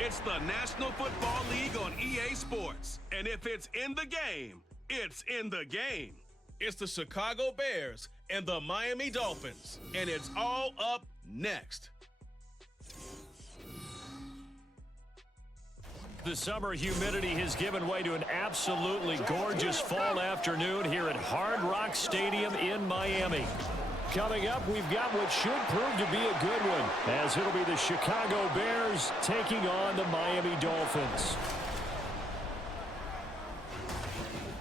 It's the National Football League on EA Sports. And if it's in the game, it's in the game. It's the Chicago Bears and the Miami Dolphins. And it's all up next. The summer humidity has given way to an absolutely gorgeous fall afternoon here at Hard Rock Stadium in Miami. Coming up, we've got what should prove to be a good one, as it'll be the Chicago Bears taking on the Miami Dolphins.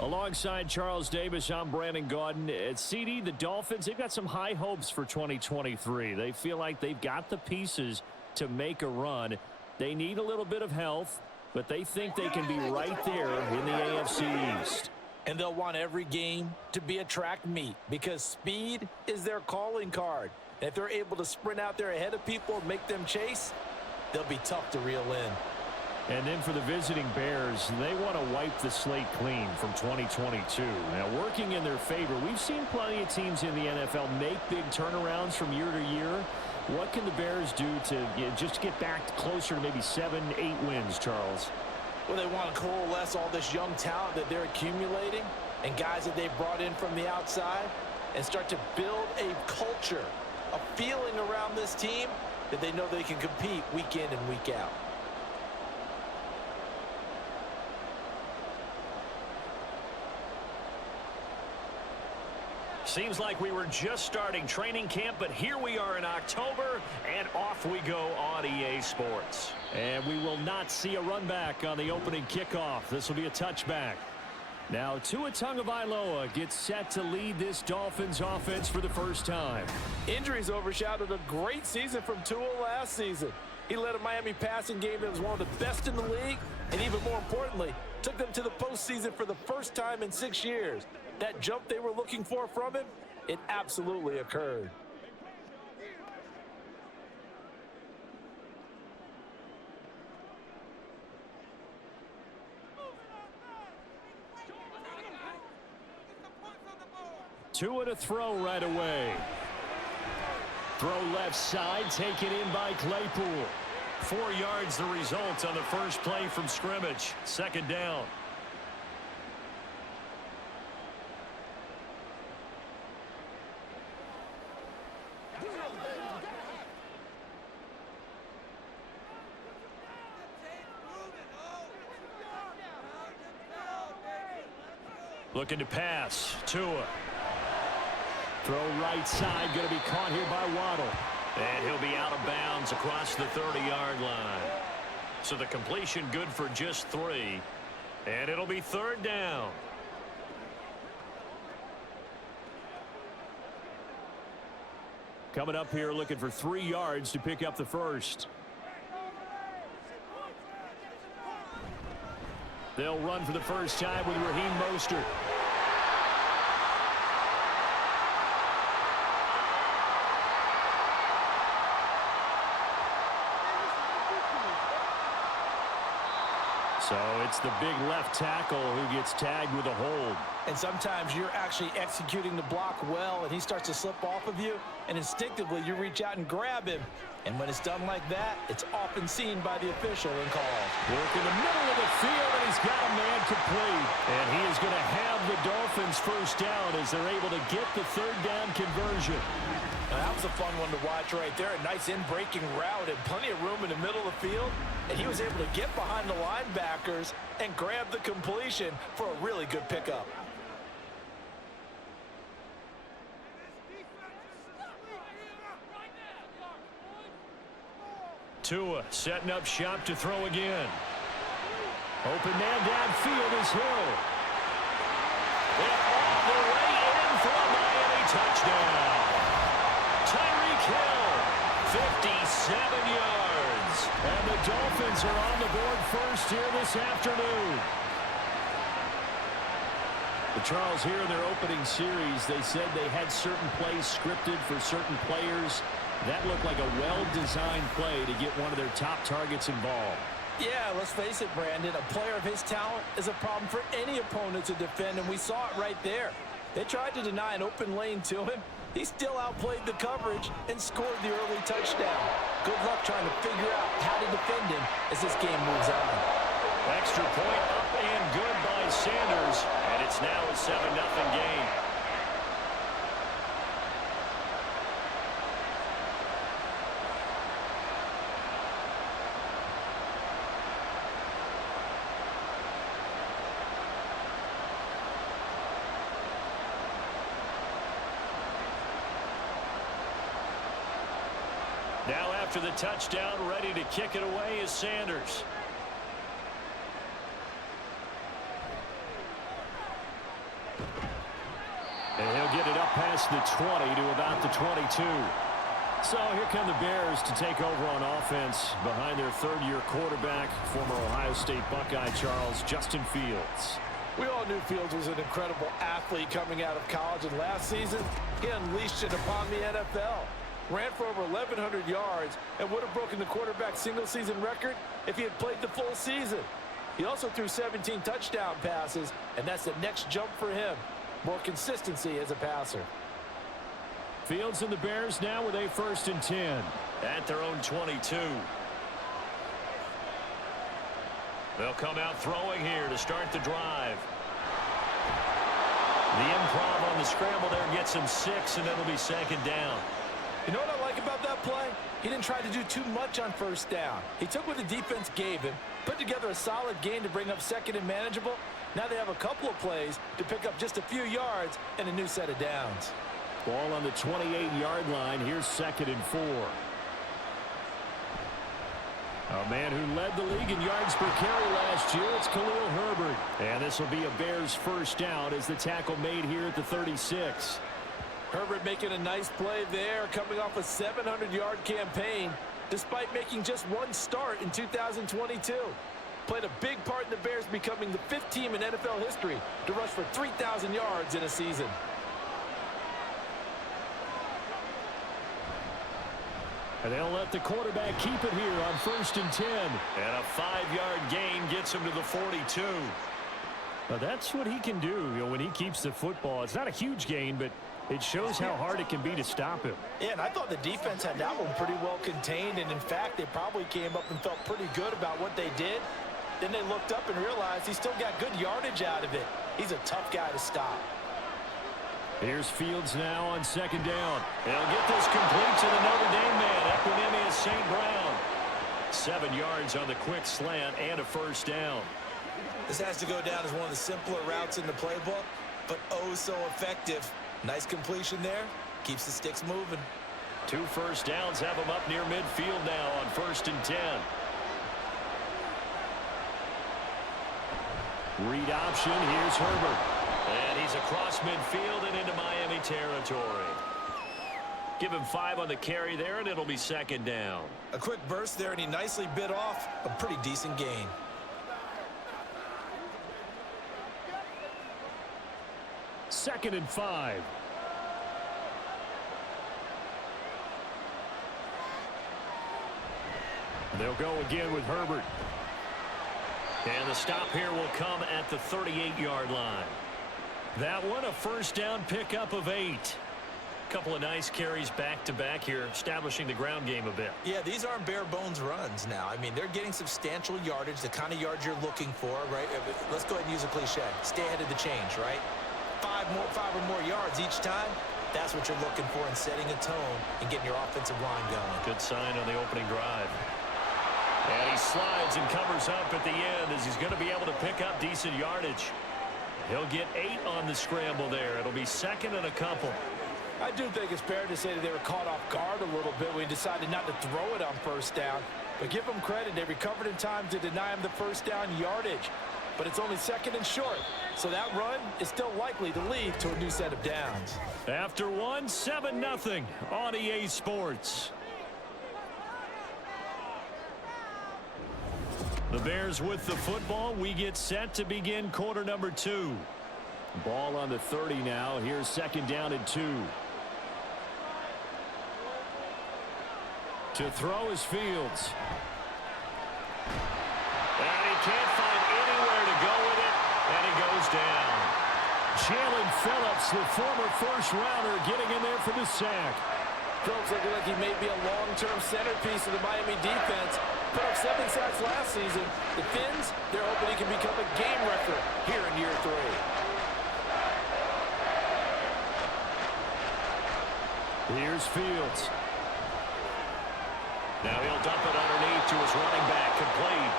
Alongside Charles Davis, I'm Brandon Gaudin. At CD, the Dolphins, they've got some high hopes for 2023. They feel like they've got the pieces to make a run. They need a little bit of health, but they think they can be right there in the AFC East. And they'll want every game to be a track meet because speed is their calling card. And if they're able to sprint out there ahead of people and make them chase, they'll be tough to reel in. And then for the visiting Bears, they want to wipe the slate clean from 2022. Now, working in their favor, we've seen plenty of teams in the NFL make big turnarounds from year to year. What can the Bears do to just get back closer to maybe 7, 8 wins, Charles? Well, they want to coalesce all this young talent that they're accumulating and guys that they've brought in from the outside and start to build a culture, a feeling around this team that they know they can compete week in and week out. Seems like we were just starting training camp, but here we are in October, and off we go on EA Sports. And we will not see a run back on the opening kickoff. This will be a touchback. Now, Tua Tagovailoa gets set to lead this Dolphins offense for the first time. Injuries overshadowed a great season from Tua last season. He led a Miami passing game that was one of the best in the league, and even more importantly, took them to the postseason for the first time in 6 years. That jump they were looking for from him, it absolutely occurred. Tua to throw right away. Throw left side, taken in by Claypool. 4 yards the result on the first play from scrimmage. Second down. Looking to pass. Tua. Throw right side. Going to be caught here by Waddle. And he'll be out of bounds across the 30-yard line. So the completion good for just 3. And it'll be third down. Coming up here looking for 3 yards to pick up the first. They'll run for the first time with Raheem Mostert. So it's the big left tackle who gets tagged with a hold. And sometimes you're actually executing the block well, and he starts to slip off of you, and instinctively you reach out and grab him. And when it's done like that, it's often seen by the official and called. Work in the middle of the field, and he's got a man complete. And he is going to have the Dolphins first down as they're able to get the third down conversion. Now, that was a fun one to watch right there. A nice in-breaking route and plenty of room in the middle of the field. And he was able to get behind the linebackers and grab the completion for a really good pickup. Tua setting up shop to throw again. Open man downfield is Hill. And all the way in for a Miami touchdown. Tyreek Hill, 57 yards. And the Dolphins are on the board first here this afternoon. But Charles, here in their opening series, they said they had certain plays scripted for certain players. That looked like a well-designed play to get one of their top targets involved. Yeah, let's face it, Brandon. A player of his talent is a problem for any opponent to defend, and we saw it right there. They tried to deny an open lane to him. He still outplayed the coverage and scored the early touchdown. Good luck trying to figure out how to defend him as this game moves on. Extra point up and good by Sanders, and it's now a 7-0 game. Now after the touchdown, ready to kick it away is Sanders. And he'll get it up past the 20 to about the 22. So here come the Bears to take over on offense behind their third-year quarterback, former Ohio State Buckeye Justin Fields. We all knew Fields was an incredible athlete coming out of college, and last season, he unleashed it upon the NFL. Ran for over 1,100 yards and would have broken the quarterback single-season record if he had played the full season. He also threw 17 touchdown passes, and that's the next jump for him. More consistency as a passer. Fields and the Bears now with a 1st and 10 at their own 22. They'll come out throwing here to start the drive. The improv on the scramble there gets him 6, and it'll be 2nd down. You know what I like about that play? He didn't try to do too much on 1st down. He took what the defense gave him, put together a solid gain to bring up 2nd and manageable. Now they have a couple of plays to pick up just a few yards and a new set of downs. Ball on the 28-yard line. Here's 2nd and 4. A man who led the league in yards per carry last year, it's Khalil Herbert. And this will be a Bears 1st down as the tackle made here at the 36. Herbert making a nice play there, coming off a 700-yard campaign, despite making just one start in 2022. Played a big part in the Bears becoming the 5th team in NFL history to rush for 3,000 yards in a season. And they'll let the quarterback keep it here on 1st and 10. And a 5-yard gain gets him to the 42. Now that's what he can do, when he keeps the football. It's not a huge gain, but it shows how hard it can be to stop him. Yeah, and I thought the defense had that one pretty well contained, and in fact, they probably came up and felt pretty good about what they did. Then they looked up and realized he still got good yardage out of it. He's a tough guy to stop. Here's Fields now on 2nd down. They'll get this complete to the Notre Dame man, Equinemius St. Brown. 7 yards on the quick slant and a 1st down. This has to go down as one of the simpler routes in the playbook, but oh so effective. Nice completion there. Keeps the sticks moving. 2 1st downs have him up near midfield now on 1st and 10. Read option. Here's Herbert. And he's across midfield and into Miami territory. Give him 5 on the carry there, and it'll be 2nd down. A quick burst there, and he nicely bit off a pretty decent gain. Second and 5. They'll go again with Herbert. And the stop here will come at the 38-yard line. That one, a 1st down pickup of 8. Couple of nice carries back-to-back here, establishing the ground game a bit. Yeah, these aren't bare-bones runs now. I mean, they're getting substantial yardage, the kind of yards you're looking for, right? Let's go ahead and use a cliche. Stay ahead of the change, right? 5 or more yards each time. That's what you're looking for in setting a tone and getting your offensive line going. Good sign on the opening drive. And he slides and covers up at the end as he's going to be able to pick up decent yardage. He'll get 8 on the scramble there. It'll be 2nd and a couple. I do think it's fair to say that they were caught off guard a little bit when he decided not to throw it on 1st down. But give them credit. They recovered in time to deny him the 1st down yardage. But it's only 2nd and short. So that run is still likely to lead to a new set of downs. After one, 7-0 on EA Sports. The Bears with the football. We get set to begin quarter number 2. Ball on the 30 now. Here's 2nd down and 2. To throw is Fields. And he can't find anywhere to go with it. And he goes down. Jalen Phillips, the former first-rounder, getting in there for the sack. Phillips looking like he may be a long-term centerpiece of the Miami defense. Put up 7 sacks last season. The Fins, they're hoping he can become a game wrecker here in year 3. Here's Fields. Now he'll dump it underneath to his running back, complete.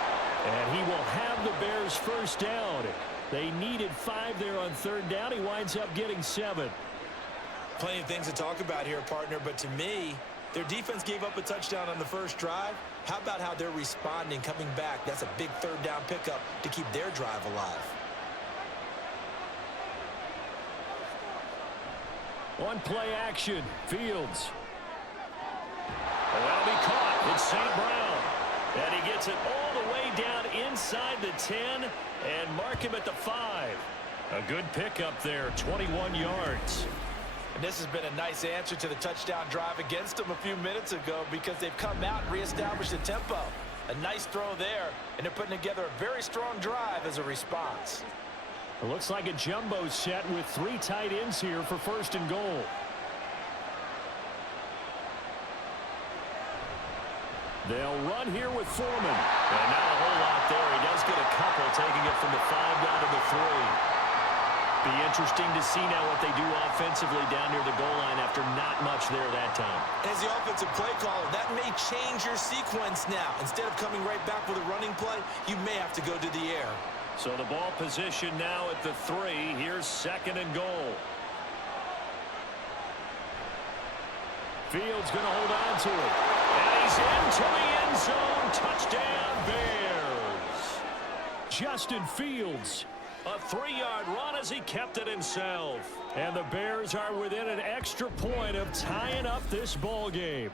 And he will have the Bears first down. They needed 5 there on 3rd down. He winds up getting 7. Plenty of things to talk about here, partner, but to me, their defense gave up a touchdown on the first drive. How about how they're responding, coming back? That's a big 3rd down pickup to keep their drive alive. On play action, Fields. That'll be caught. It's St. Brown. And he gets it all the way down inside the 10 and mark him at the 5. A good pickup there, 21 yards. And this has been a nice answer to the touchdown drive against them a few minutes ago because they've come out and reestablished the tempo. A nice throw there, and they're putting together a very strong drive as a response. It looks like a jumbo set with 3 tight ends here for 1st and goal. They'll run here with Foreman. And not a whole lot there. He does get a couple, taking it from the 5 down to the 3. Be interesting to see now what they do offensively down near the goal line after not much there that time. As the offensive play caller, that may change your sequence now. Instead of coming right back with a running play, you may have to go to the air. So the ball position now at the 3. Here's 2nd and goal. Fields going to hold on to it. And he's into the end zone. Touchdown, Bears. Justin Fields. A 3-yard run as he kept it himself. And the Bears are within an extra point of tying up this ball game.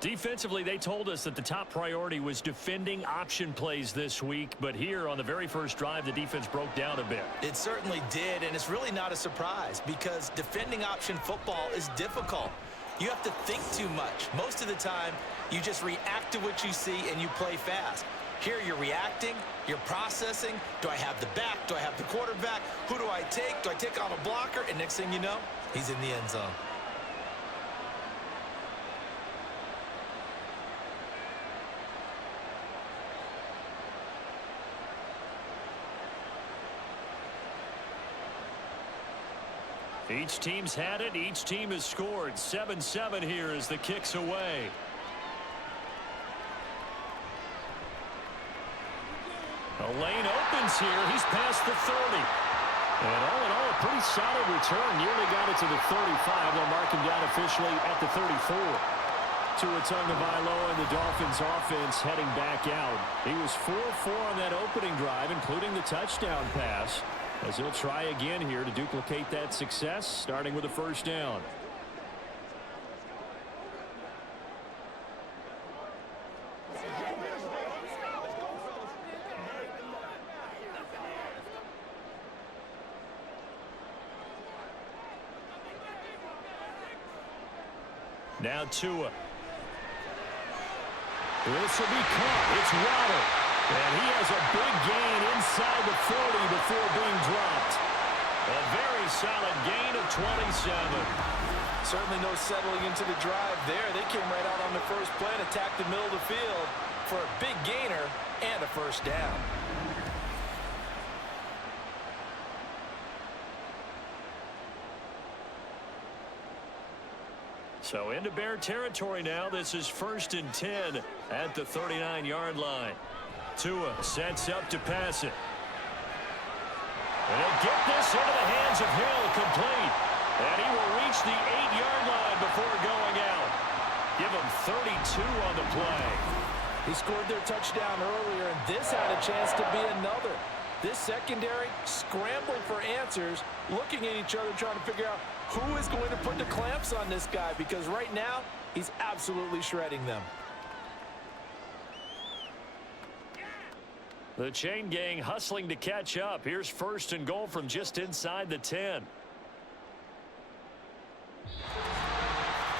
Defensively, they told us that the top priority was defending option plays this week. But here on the very first drive, the defense broke down a bit. It certainly did, and it's really not a surprise because defending option football is difficult. You have to think too much. Most of the time, you just react to what you see and you play fast. Here you're reacting, you're processing. Do I have the back? Do I have the quarterback? Who do I take? Do I take on a blocker? And next thing you know, he's in the end zone. Each team's had it. Each team has scored. 7-7 here as the kick's away. A lane opens here. He's past the 30. And all in all, a pretty solid return. Nearly got it to the 35. They'll mark him down officially at the 34. Tua Tagovailoa and the Dolphins offense heading back out. He was 4-4 on that opening drive, including the touchdown pass, as he'll try again here to duplicate that success, starting with a 1st down. Now Tua. This will be caught. It's Waddle. And he has a big gain inside the 40 before being dropped. A very solid gain of 27. Certainly no settling into the drive there. They came right out on the first play and attacked the middle of the field for a big gainer and a 1st down. So into Bear territory now. This is 1st and 10 at the 39-yard line. Tua sets up to pass it. And he'll get this into the hands of Hill, complete. And he will reach the 8-yard line before going out. Give him 32 on the play. He scored their touchdown earlier, and this had a chance to be another. This secondary scrambling for answers, looking at each other, trying to figure out who is going to put the clamps on this guy, because right now he's absolutely shredding them. The chain gang hustling to catch up. Here's 1st and goal from just inside the 10.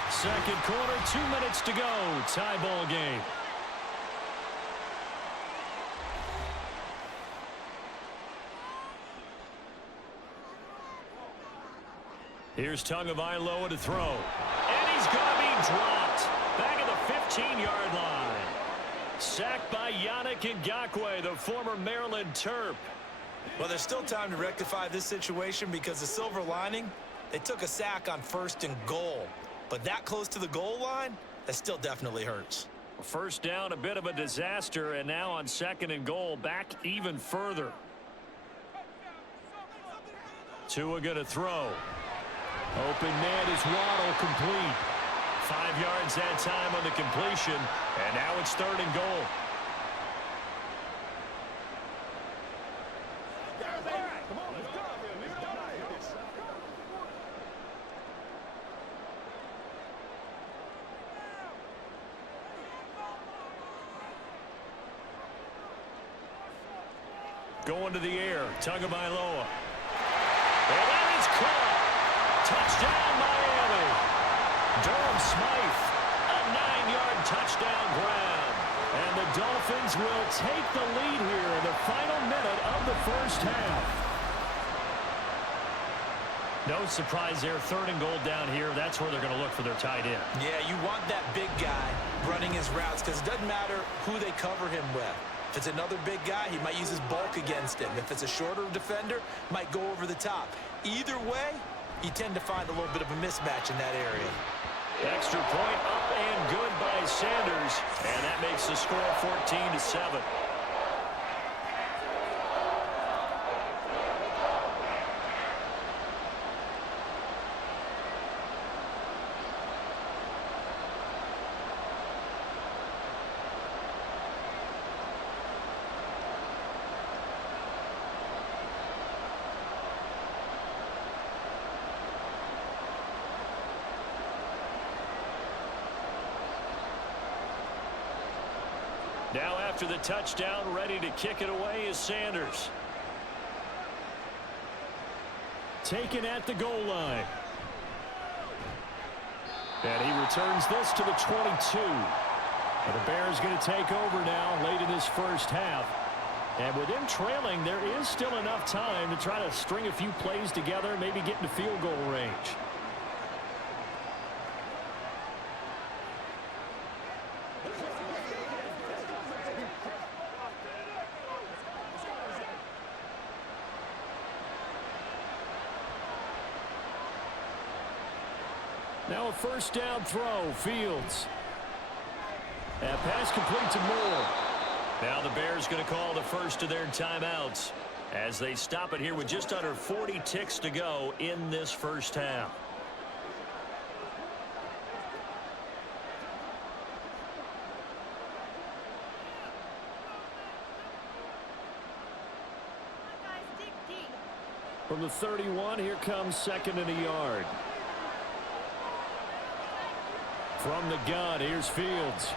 Second quarter, 2 minutes to go. Tie ball game. Here's Tagovailoa to throw. And he's going to be dropped. Back at the 15-yard line. Sacked by Yannick Ngakoue, the former Maryland Terp. Well, there's still time to rectify this situation because the silver lining, they took a sack on 1st and goal. But that close to the goal line, that still definitely hurts. First down, a bit of a disaster, and now on 2nd and goal, back even further. Tua going to throw. Open man is Waddle, complete. 5 yards that time on the completion, and now it's 3rd and goal. Going to the air, Tagovailoa. And that is caught. Touchdown, Miami. Durham Smythe, a 9-yard touchdown grab. And the Dolphins will take the lead here in the final minute of the first half. No surprise there, 3rd and goal down here. That's where they're going to look for their tight end. Yeah, you want that big guy running his routes because it doesn't matter who they cover him with. If it's another big guy, he might use his bulk against him. If it's a shorter defender, might go over the top. Either way, you tend to find a little bit of a mismatch in that area. Extra point up and good by Sanders, and that makes the score 14-7. Now after the touchdown, ready to kick it away is Sanders. Taken at the goal line. And he returns this to the 22. And the Bears going to take over now late in this first half. And with them trailing, there is still enough time to try to string a few plays together, maybe get into field goal range. Now a first down throw, Fields. And pass complete to Moore. Now the Bears going to call the first of their timeouts as they stop it here with just under 40 ticks to go in this first half. From the 31, here comes 2nd and a yard. From the gun, here's Fields.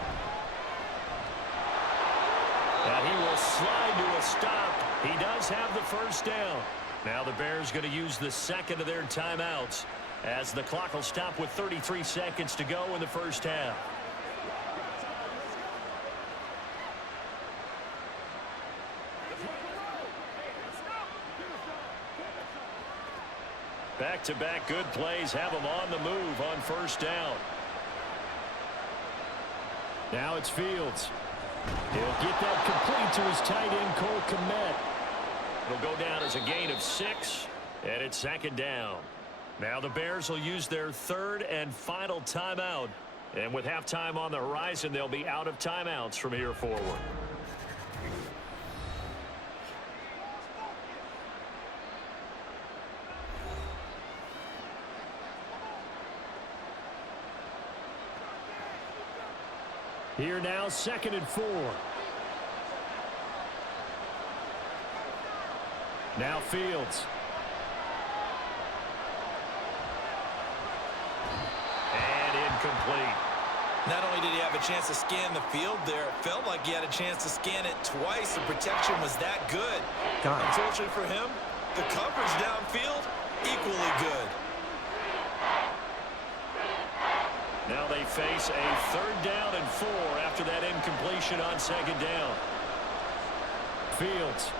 And he will slide to a stop. He does have the first down. Now the Bears going to use the 2nd of their timeouts as the clock will stop with 33 seconds to go in the first half. Back-to-back good plays have him on the move on first down. Now it's Fields. He'll get that complete to his tight end, Cole Kmet. It'll go down as a gain of 6, and it's 2nd down. Now the Bears will use their 3rd and final timeout. And with halftime on the horizon, they'll be out of timeouts from here forward. Here now, 2nd and 4. Now Fields. And incomplete. Not only did he have a chance to scan the field there, it felt like he had a chance to scan it twice. The protection was that good. Unfortunately for him, the coverage downfield, equally good. Now they face a 3rd down and 4 after that incompletion on 2nd down. Fields.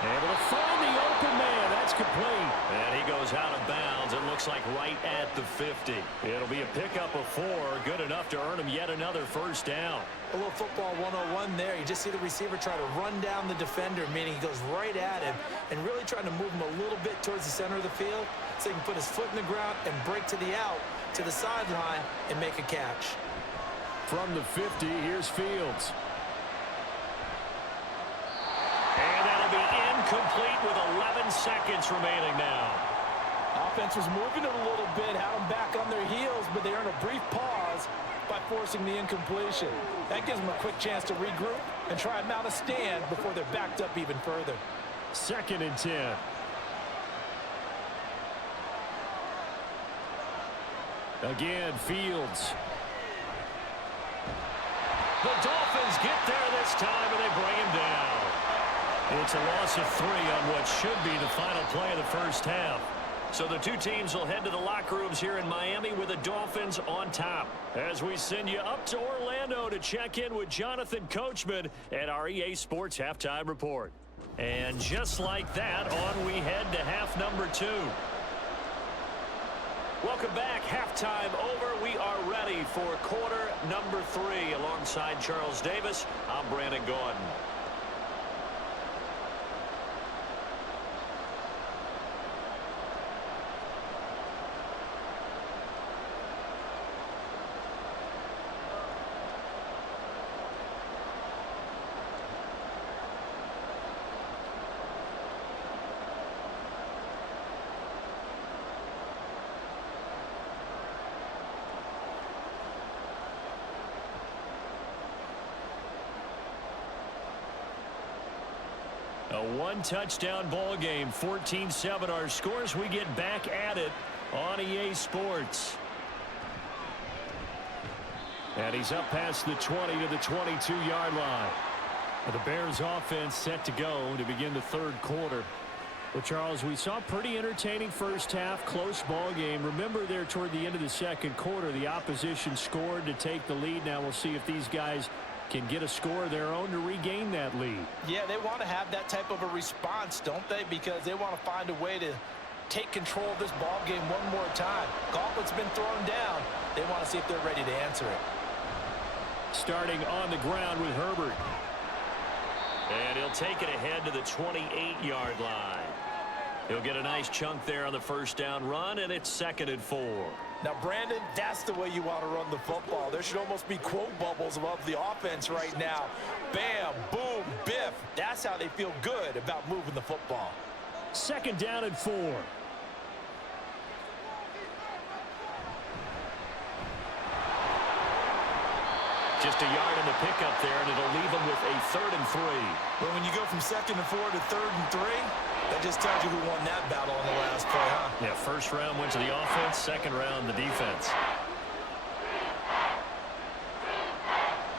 Able to find the open man. That's complete. And he goes out of bounds. It looks like right at the 50. It'll be a pickup of 4, good enough to earn him yet another first down. A little football 101 there. You just see the receiver try to run down the defender, meaning he goes right at him and really trying to move him a little bit towards the center of the field so he can put his foot in the ground and break to the out, to the sideline, and make a catch. From the 50, here's Fields. And that'll be incomplete with 11 seconds remaining now. Offense was moving it a little bit, had them back on their heels, but they earned a brief pause by forcing the incompletion. That gives them a quick chance to regroup and try and mount a stand before they're backed up even further. 2nd and 10. Again, Fields. The Dolphins get there this time, and they bring him down. It's a loss of 3 on what should be the final play of the first half. So the two teams will head to the locker rooms here in Miami with the Dolphins on top. As we send you up to Orlando to check in with Jonathan Coachman at our EA Sports Halftime Report. And just like that, on we head to half number 2. Welcome back. Halftime over. We are ready for quarter number 3. Alongside Charles Davis, I'm Brandon Gordon. A one-touchdown ball game, 14-7 our scores. We get back at it on EA Sports. And he's up past the 20 to the 22-yard line. The Bears offense set to go to begin the third quarter. Well, Charles, we saw pretty entertaining first half, close ball game. Remember there toward the end of the second quarter, the opposition scored to take the lead. Now we'll see if these guys can get a score of their own to regain that lead. Yeah, they want to have that type of a response, don't they? Because they want to find a way to take control of this ball game one more time. Gauntlet's been thrown down. They want to see if they're ready to answer it. Starting on the ground with Herbert. And he'll take it ahead to the 28-yard line. He'll get a nice chunk there on the first down run, and it's 2nd and 4. Now, Brandon, that's the way you want to run the football. There should almost be quote bubbles above the offense right now. Bam, boom, biff. That's how they feel good about moving the football. 2nd down and 4. Just a yard in the pickup there, and it'll leave them with a 3rd and 3. Well, when you go from 2nd and 4 to 3rd and 3, that just tells you who won that battle on the last play, huh? Yeah, first round went to the offense, second round the defense.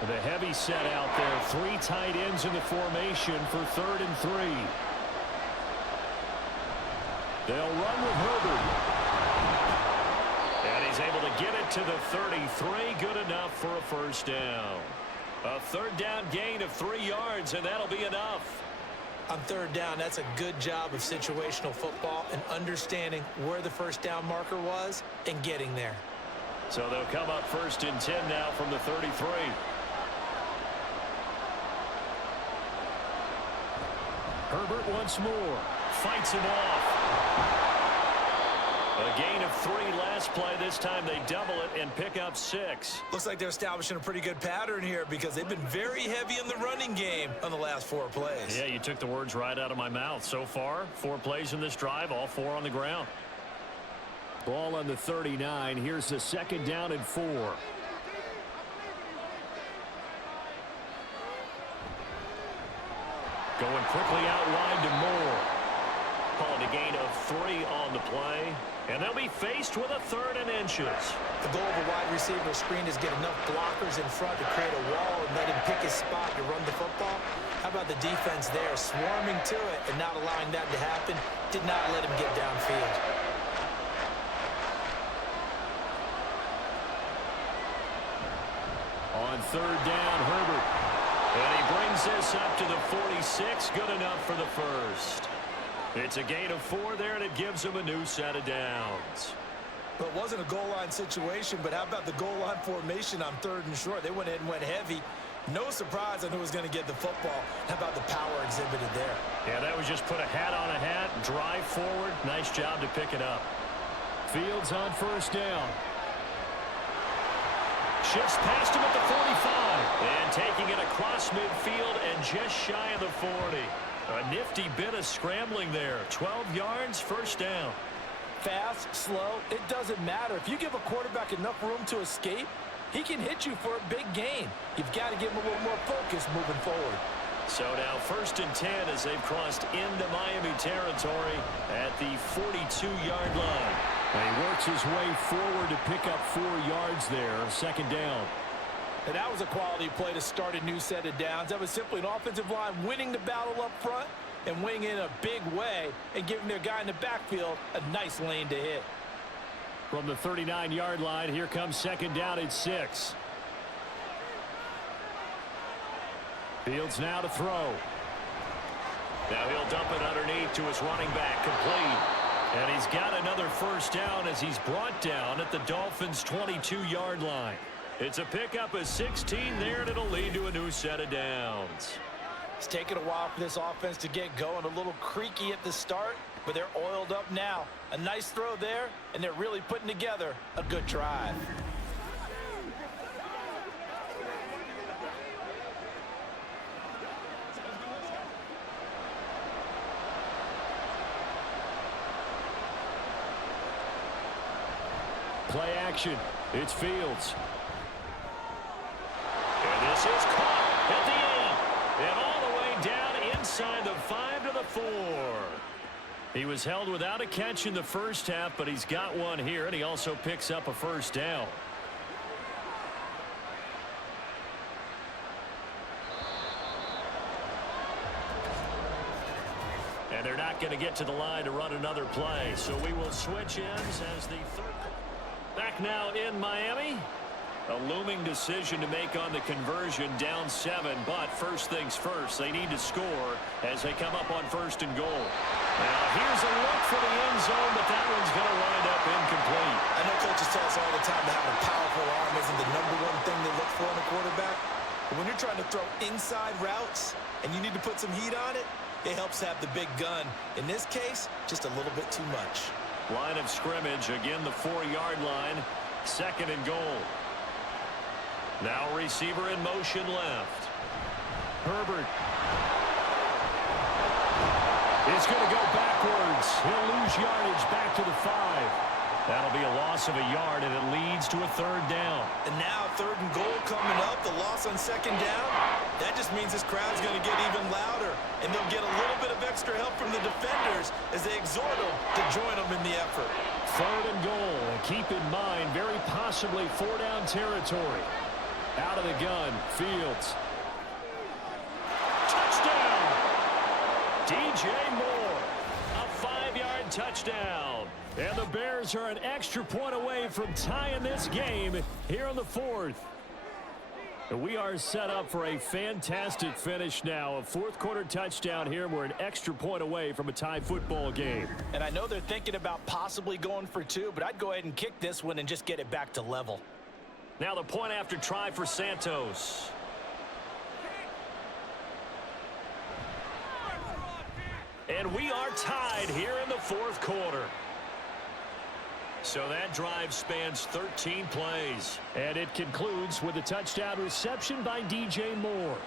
The heavy set out there, 3 tight ends in the formation for 3rd and 3. They'll run with Herbert. And he's able to get it to the 33, good enough for a first down. A 3rd down gain of 3 yards, and that'll be enough. On 3rd down, that's a good job of situational football and understanding where the first down marker was and getting there. So they'll come up 1st and 10 now from the 33. Herbert once more. Fights him off. A gain of 3 last play. This time they double it and pick up 6. Looks like they're establishing a pretty good pattern here because they've been very heavy in the running game on the last 4 plays. Yeah, you took the words right out of my mouth. So far, 4 plays in this drive, all 4 on the ground. Ball on the 39. Here's the 2nd down and 4. Going quickly out wide to Moore. Called a gain of 3 on the play. And they'll be faced with a 3rd and inches. The goal of a wide receiver screen is get enough blockers in front to create a wall and let him pick his spot to run the football. How about the defense there, swarming to it and not allowing that to happen? Did not let him get downfield. On 3rd down, Herbert. And he brings this up to the 46. Good enough for the first. It's a gain of 4 there, and it gives them a new set of downs. Well, it wasn't a goal line situation, but how about the goal line formation on 3rd and short? They went in and went heavy. No surprise on who was going to get the football. How about the power exhibited there? Yeah, that was just put a hat on a hat, drive forward. Nice job to pick it up. Fields on 1st down. Shifts past him at the 45. And taking it across midfield and just shy of the 40. A nifty bit of scrambling there. 12 yards, 1st down. Fast, slow, it doesn't matter. If you give a quarterback enough room to escape, he can hit you for a big gain. You've got to give him a little more focus moving forward. So now 1st and 10 as they've crossed into Miami territory at the 42-yard line. And he works his way forward to pick up 4 yards there, 2nd down. And that was a quality play to start a new set of downs. That was simply an offensive line winning the battle up front and winning in a big way and giving their guy in the backfield a nice lane to hit. From the 39-yard line, here comes 2nd down at 6. Fields now to throw. Now he'll dump it underneath to his running back, complete. And he's got another 1st down as he's brought down at the Dolphins' 22-yard line. It's a pickup of 16 there, and it'll lead to a new set of downs. It's taken a while for this offense to get going. A little creaky at the start, but they're oiled up now. A nice throw there, and they're really putting together a good drive. Play action. It's Fields. And this is caught at the 8. And all the way down inside the 5 to the 4. He was held without a catch in the 1st half, but he's got one here, and he also picks up a 1st down. And they're not going to get to the line to run another play, so we will switch ends as the 3rd. Back now in Miami. A looming decision to make on the conversion, down 7, but first things first, they need to score as they come up on 1st and goal. Now here's a look for the end zone, but that one's going to wind up incomplete. I know coaches tell us all the time that having a powerful arm isn't the #1 thing they look for in a quarterback. But when you're trying to throw inside routes and you need to put some heat on it, it helps have the big gun. In this case, just a little bit too much. Line of scrimmage, again the 4-yard line, 2nd and goal. Now receiver in motion left. Herbert. It's going to go backwards. He'll lose yardage back to the 5. That'll be a loss of a yard, and it leads to a 3rd down. And now 3rd and goal coming up, the loss on 2nd down. That just means this crowd's going to get even louder, and they'll get a little bit of extra help from the defenders as they exhort them to join them in the effort. 3rd and goal. Keep in mind, very possibly 4-down territory. Out of the gun, Fields. Touchdown! DJ Moore. A 5-yard touchdown. And the Bears are an extra point away from tying this game here in the 4th. We are set up for a fantastic finish now. A 4th-quarter touchdown here. We're an extra point away from a tie football game. And I know they're thinking about possibly going for 2, but I'd go ahead and kick this one and just get it back to level. Now the point after try for Santos. And we are tied here in the 4th quarter. So that drive spans 13 plays. And it concludes with a touchdown reception by DJ Moore.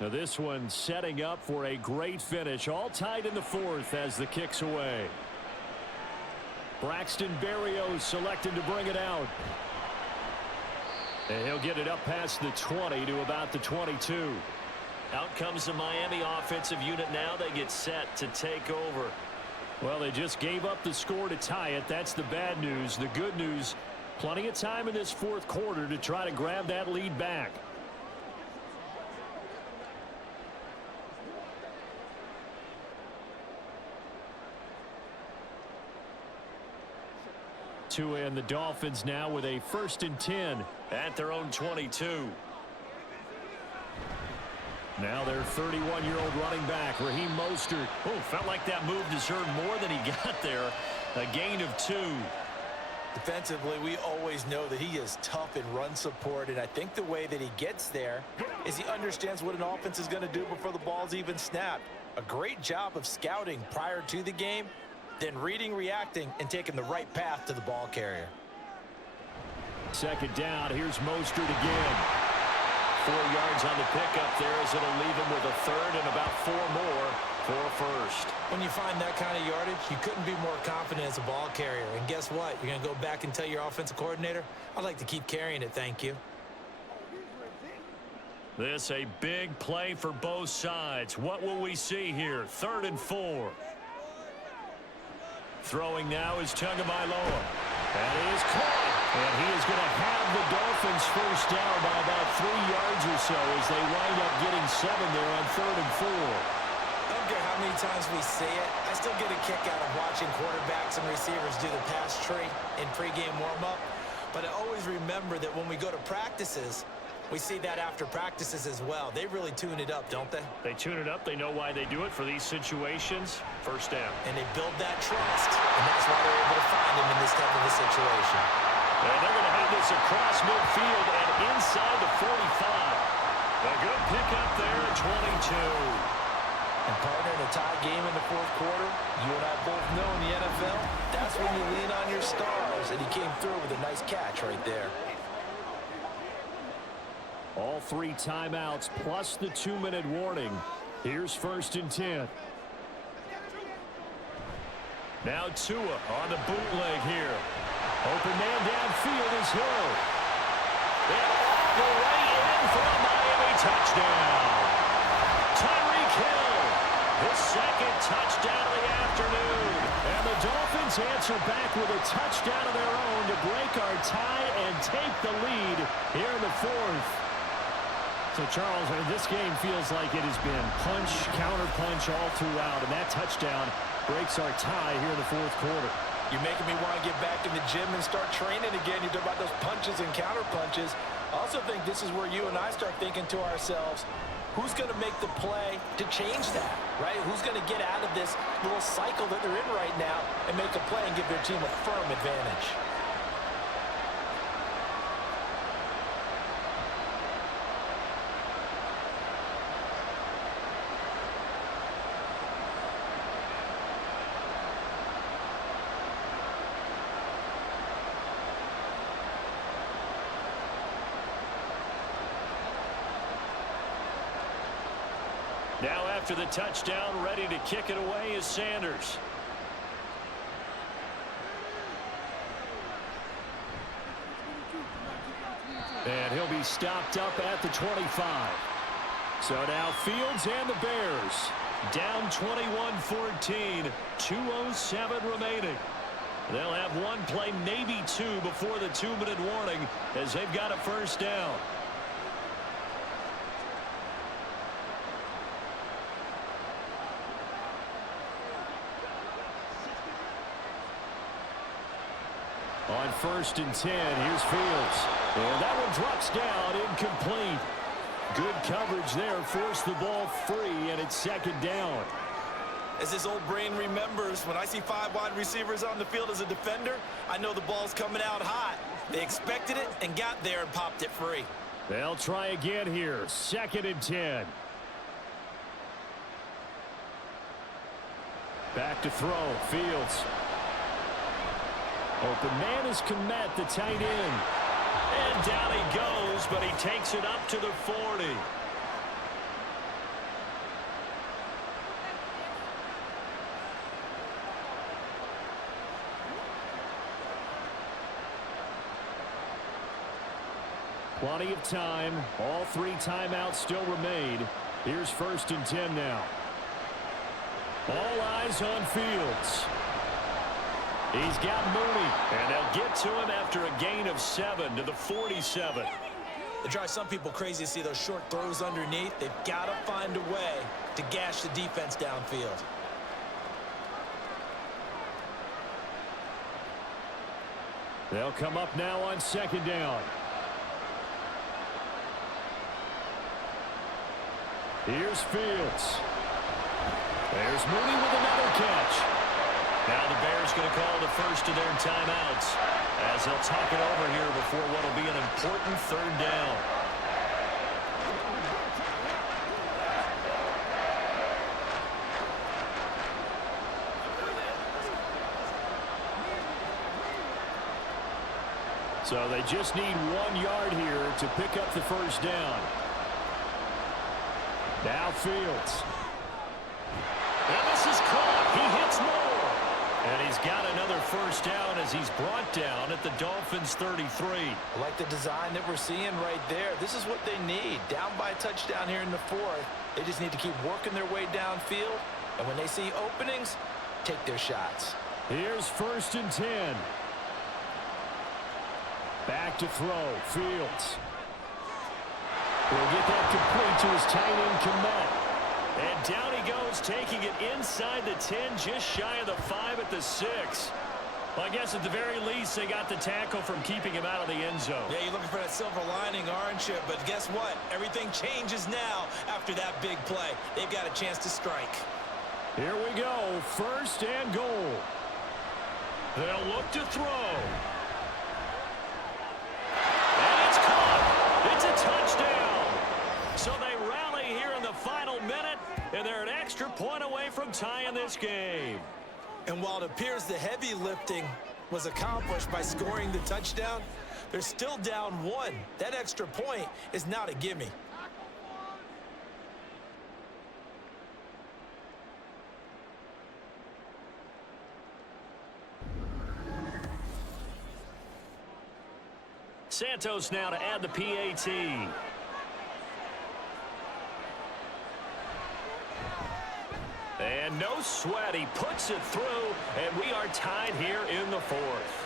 Now this one setting up for a great finish. All tied in the 4th as the kick's away. Braxton Berrios selected to bring it out. And he'll get it up past the 20 to about the 22. Out comes the Miami offensive unit now. They get set to take over. Well, they just gave up the score to tie it. That's the bad news. The good news, plenty of time in this 4th quarter to try to grab that lead back. Tua and the Dolphins now with a 1st and 10 at their own 22. Now their 31-year-old running back, Raheem Mostert. Oh, felt like that move deserved more than he got there. A gain of 2. Defensively, we always know that he is tough in run support, and I think the way that he gets there is he understands what an offense is going to do before the ball's even snapped. A great job of scouting prior to the game, then reading, reacting, and taking the right path to the ball carrier. 2nd down, here's Mostert again. 4 yards on the pickup there as it'll leave him with a 3rd and about 4 more for a 1st. When you find that kind of yardage, you couldn't be more confident as a ball carrier. And guess what? You're going to go back and tell your offensive coordinator, I'd like to keep carrying it, thank you. This a big play for both sides. What will we see here? 3rd and 4. Throwing now is Tagovailoa. That is caught. And he is going to have the Dolphins 1st down by about 3 yards or so as they wind up getting 7 there on 3rd and 4. I don't care how many times we say it, I still get a kick out of watching quarterbacks and receivers do the pass tree in pregame warm-up. But I always remember that when we go to practices, we see that after practices as well. They really tune it up, don't they? They tune it up. They know why they do it for these situations. 1st down. And they build that trust, and that's why they're able to find him in this type of a situation. And they're going to have this across midfield and inside the 45. A good pickup there at 22. And partner, in a tie game in the 4th quarter, you and I both know in the NFL, that's when you lean on your stars, and he came through with a nice catch right there. All 3 timeouts plus the 2-minute warning. Here's 1st and 10. Now Tua on the bootleg here. Open man downfield is Hill. And all the way in for a Miami touchdown. Tyreek Hill, his 2nd touchdown of the afternoon. And the Dolphins answer back with a touchdown of their own to break our tie and take the lead here in the 4th. So, Charles, this game feels like it has been punch, counter-punch all throughout, and that touchdown breaks our tie here in the 4th quarter. You're making me want to get back in the gym and start training again. You talk about those punches and counter-punches. I also think this is where you and I start thinking to ourselves, who's going to make the play to change that, right? Who's going to get out of this little cycle that they're in right now and make a play and give their team a firm advantage? Now after the touchdown, ready to kick it away is Sanders. And he'll be stopped up at the 25. So now Fields and the Bears down 21-14, 2:07 remaining. They'll have 1 play, maybe 2 before the 2-minute warning as they've got a 1st down. On 1st and 10, here's Fields. And that one drops down, incomplete. Good coverage there, forced the ball free, and it's 2nd down. As his old brain remembers, when I see 5 wide receivers on the field as a defender, I know the ball's coming out hot. They expected it and got there and popped it free. They'll try again here, 2nd and 10. Back to throw, Fields. Open man is Kmet, the tight end. And down he goes, but he takes it up to the 40. Plenty of time. All 3 timeouts still remain. Here's 1st and 10 now. All eyes on Fields. He's got Mooney, and they'll get to him after a gain of 7 to the 47. It drives some people crazy to see those short throws underneath. They've got to find a way to gash the defense downfield. They'll come up now on second down. Here's Fields. There's Mooney with another catch. Now the Bears going to call the first of their timeouts as they'll talk it over here before what will be an important third down. So they just need 1 yard here to pick up the first down. Now Fields. And this is caught. He hits more. And he's got another first down as he's brought down at the Dolphins' 33. I like the design that we're seeing right there. This is what they need. Down by a touchdown here in the fourth. They just need to keep working their way downfield. And when they see openings, take their shots. Here's 1st and 10. Back to throw. Fields. He'll get that complete to his tight end, Komet. And down he goes, taking it inside the 10, just shy of the 5 at the 6. Well, I guess at the very least, they got the tackle from keeping him out of the end zone. Yeah, you're looking for that silver lining, aren't you? But guess what? Everything changes now after that big play. They've got a chance to strike. Here we go, 1st and goal. They'll look to throw. And it's caught. It's a touchdown. So they rally here in the final minute, and they're an extra point away from tying this game. And while it appears the heavy lifting was accomplished by scoring the touchdown, they're still down 1. That extra point is not a gimme. Santos now to add the PAT. And no sweat, he puts it through, and we are tied here in the 4th.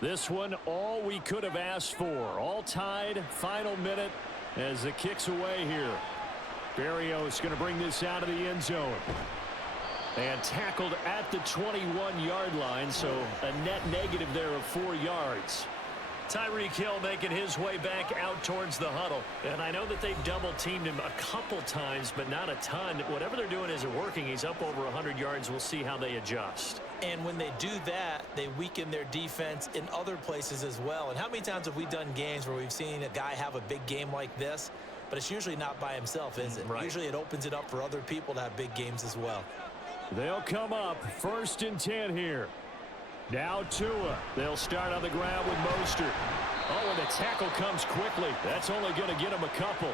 This one, all we could have asked for. All tied, final minute as the kick's away here. Barrios going to bring this out of the end zone. And tackled at the 21-yard line, so a net negative there of 4 yards. Tyreek Hill making his way back out towards the huddle. And I know that they've double-teamed him a couple times, but not a ton. Whatever they're doing isn't working. He's up over 100 yards. We'll see how they adjust. And when they do that, they weaken their defense in other places as well. And how many times have we done games where we've seen a guy have a big game like this, but it's usually not by himself, is it? Right. Usually it opens it up for other people to have big games as well. They'll come up 1st and 10 here. Now Tua. They'll start on the ground with Mostert. Oh, and the tackle comes quickly. That's only going to get him a couple.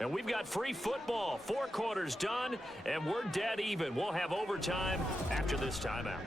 And we've got free football. 4 quarters done, and we're dead even. We'll have overtime after this timeout.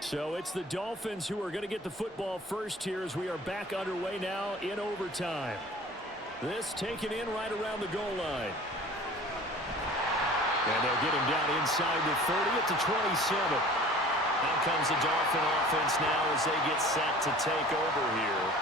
So it's the Dolphins who are going to get the football first here as we are back underway now in overtime. This taken in right around the goal line. And they'll get him down inside the 30 at the 27. Now comes the Dolphin offense now as they get set to take over here.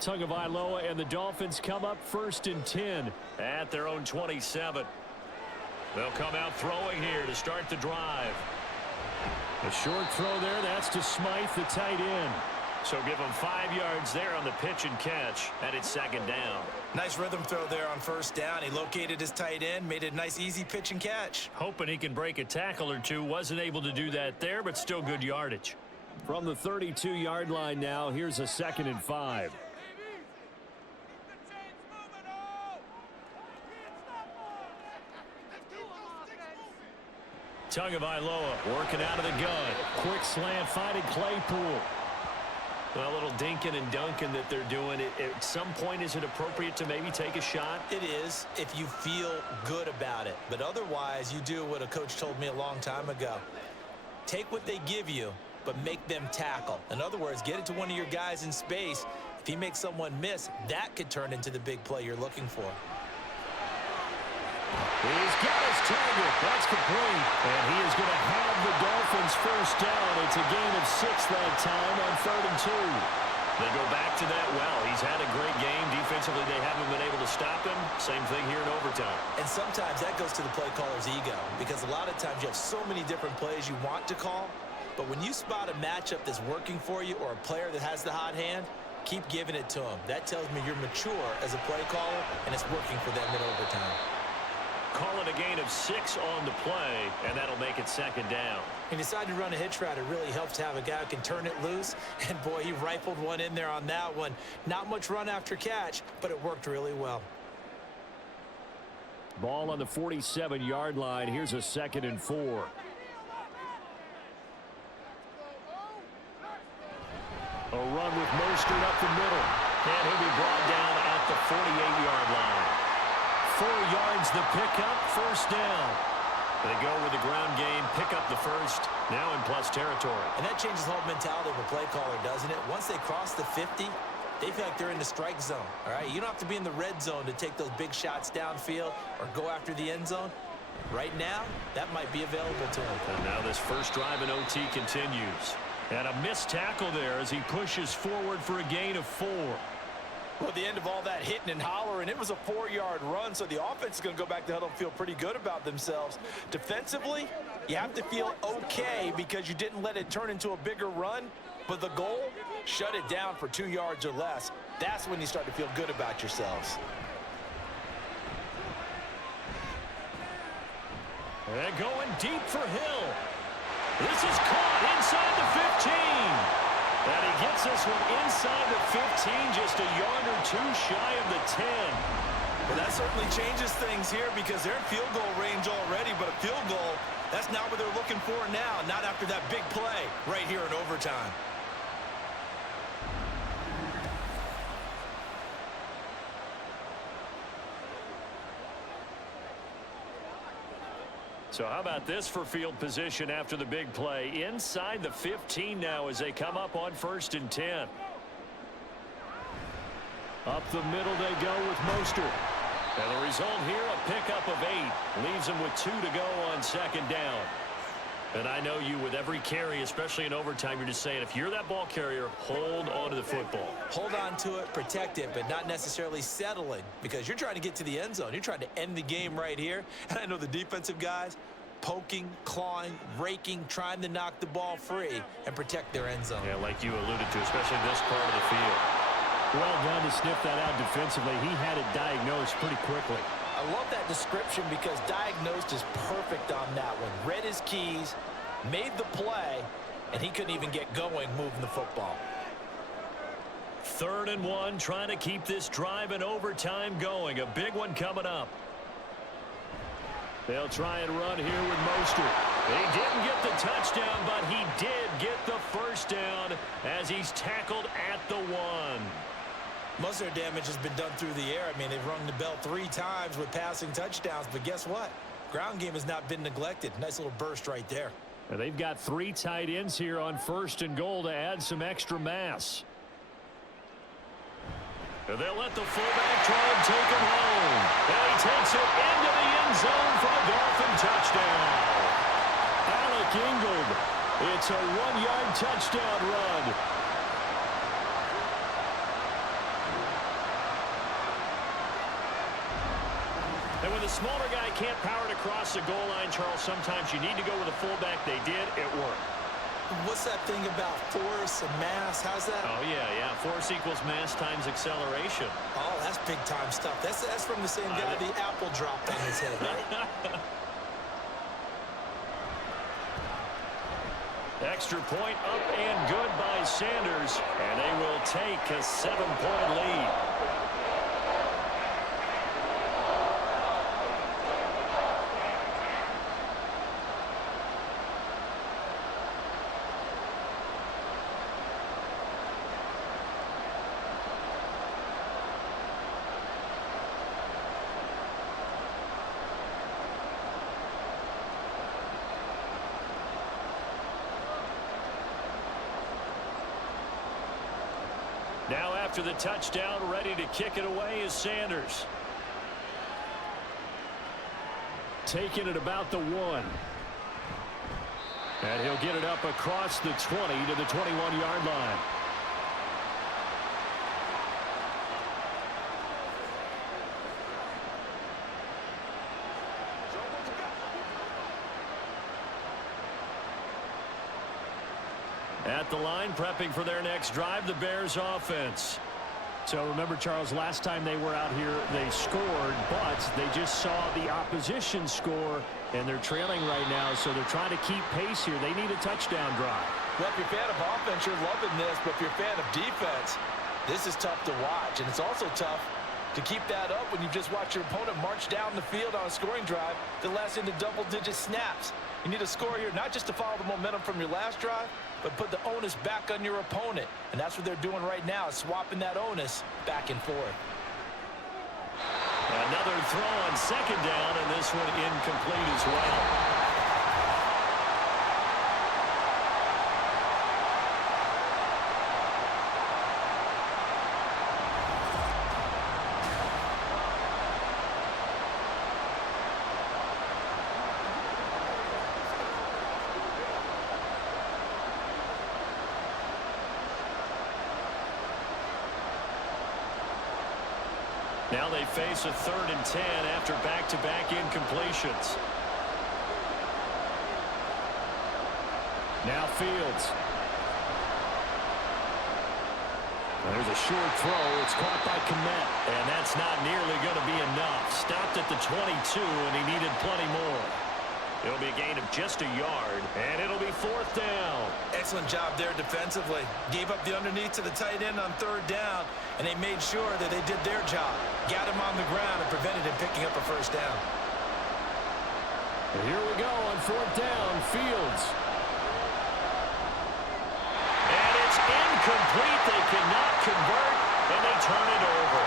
Tagovailoa and the Dolphins come up 1st and 10 at their own 27. They'll come out throwing here to start the drive. A short throw there. That's to Smythe, the tight end. So give them 5 yards there on the pitch and catch, and it's 2nd down. Nice rhythm throw there on 1st down. He located his tight end, made it a nice, easy pitch and catch. Hoping he can break a tackle or two. Wasn't able to do that there, but still good yardage. From the 32-yard line now, here's a 2nd and 5. Tagovailoa working out of the gun. Quick slant, finding Claypool. A little dinking and dunking that they're doing. At some point, is it appropriate to maybe take a shot? It is, if you feel good about it. But otherwise, you do what a coach told me a long time ago. Take what they give you, but make them tackle. In other words, get it to one of your guys in space. If he makes someone miss, that could turn into the big play you're looking for. He's got his target. That's complete. And he is going to have the Dolphins 1st down. It's a gain of 6 that time on 3rd and 2. They go back to that well. He's had a great game. Defensively, they haven't been able to stop him. Same thing here in overtime. And sometimes that goes to the play caller's ego, because a lot of times you have so many different plays you want to call. But when you spot a matchup that's working for you or a player that has the hot hand, keep giving it to him. That tells me you're mature as a play caller, and it's working for them in overtime. Calling a gain of 6 on the play, and that'll make it 2nd down. He decided to run a hitch route. It really helps to have a guy who can turn it loose. And, boy, he rifled one in there on that one. Not much run after catch, but it worked really well. Ball on the 47-yard line. Here's a 2nd and 4. A run with Mostert up the middle. And he'll be brought down at the 48-yard line. 4 yards the pickup, 1st down. They go with the ground game, pick up the 1st, now in plus territory. And that changes the whole mentality of a play caller, doesn't it? Once they cross the 50, they feel like they're in the strike zone, all right? You don't have to be in the red zone to take those big shots downfield or go after the end zone. Right now, that might be available to him. And now this first drive in OT continues. And a missed tackle there as he pushes forward for a gain of 4. Well, at the end of all that hitting and hollering, it was a 4-yard run, so the offense is going to go back to huddle and feel pretty good about themselves. Defensively, you have to feel okay because you didn't let it turn into a bigger run, but the goal, shut it down for 2 yards or less. That's when you start to feel good about yourselves. And going deep for Hill. This is caught inside the 15. And he gets this one inside the 15, just a yard or 2 shy of the 10. Well, that certainly changes things here because they're in field goal range already, but a field goal, that's not what they're looking for now, not after that big play right here in overtime. So how about this for field position after the big play? Inside the 15 now as they come up on 1st and 10. Up the middle they go with Mostert. And the result here, a pickup of 8. Leaves them with 2 to go on 2nd down. And I know you, with every carry, especially in overtime, you're just saying, if you're that ball carrier, hold on to the football. Hold on to it, protect it, but not necessarily settling, because you're trying to get to the end zone. You're trying to end the game right here. And I know the defensive guys, poking, clawing, raking, trying to knock the ball free and protect their end zone. Yeah, like you alluded to, especially this part of the field. Well done to sniff that out defensively. He had it diagnosed pretty quickly. I love that description because diagnosed is perfect on that one. Read his keys, made the play, and he couldn't even get going moving the football. 3rd and 1, trying to keep this drive in overtime going. A big one coming up. They'll try and run here with Mostert. He didn't get the touchdown, but he did get the 1st down as he's tackled at the 1. Most of their damage has been done through the air. I mean, they've rung the bell 3 times with passing touchdowns, but guess what? Ground game has not been neglected. Nice little burst right there. And they've got 3 tight ends here on 1st and goal to add some extra mass. And they'll let the fullback try and take him home. And he takes it into the end zone for the Dolphin touchdown. Alec Ingold. It's a 1-yard touchdown run. And when the smaller guy can't power it across the goal line, Charles, sometimes you need to go with a fullback. They did. It worked. What's that thing about force and mass? How's that? Oh, yeah. Force equals mass times acceleration. Oh, that's big-time stuff. That's from the same guy the apple dropped on his head, right? Extra point up and good by Sanders. And they will take a 7-point lead. Now after the touchdown, ready to kick it away is Sanders. Taking it about the 1. And he'll get it up across the 20 to the 21-yard line. At the line, prepping for their next drive, the Bears offense. So remember, Charles, last time they were out here, they scored, but they just saw the opposition score, and they're trailing right now, so they're trying to keep pace here. They need a touchdown drive. Well, if you're a fan of offense, you're loving this, but if you're a fan of defense, this is tough to watch, and it's also tough to keep that up when you just watch your opponent march down the field on a scoring drive that lasts into double-digit snaps. You need a score here, not just to follow the momentum from your last drive, but put the onus back on your opponent. And that's what they're doing right now, swapping that onus back and forth. Another throw on 2nd down, and this one incomplete as well. Now they face a 3rd and 10 after back-to-back incompletions. Now Fields. There's a short throw. It's caught by Kmet. And that's not nearly going to be enough. Stopped at the 22, and he needed plenty more. It'll be a gain of just a yard, and it'll be 4th down. Excellent job there defensively. Gave up the underneath to the tight end on 3rd down, and they made sure that they did their job. Got him on the ground and prevented him picking up a 1st down. And here we go on 4th down, Fields. And it's incomplete. They cannot convert, and they turn it over.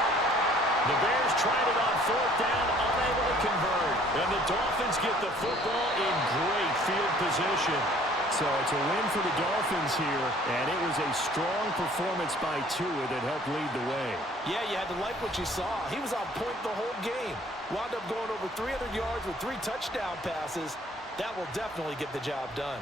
The Bears tried it on 4th down, unable to convert. And the Dolphins get the football in great field position. So it's a win for the Dolphins here, and it was a strong performance by Tua that helped lead the way. Yeah, you had to like what you saw. He was on point the whole game. Wound up going over 300 yards with 3 touchdown passes. That will definitely get the job done.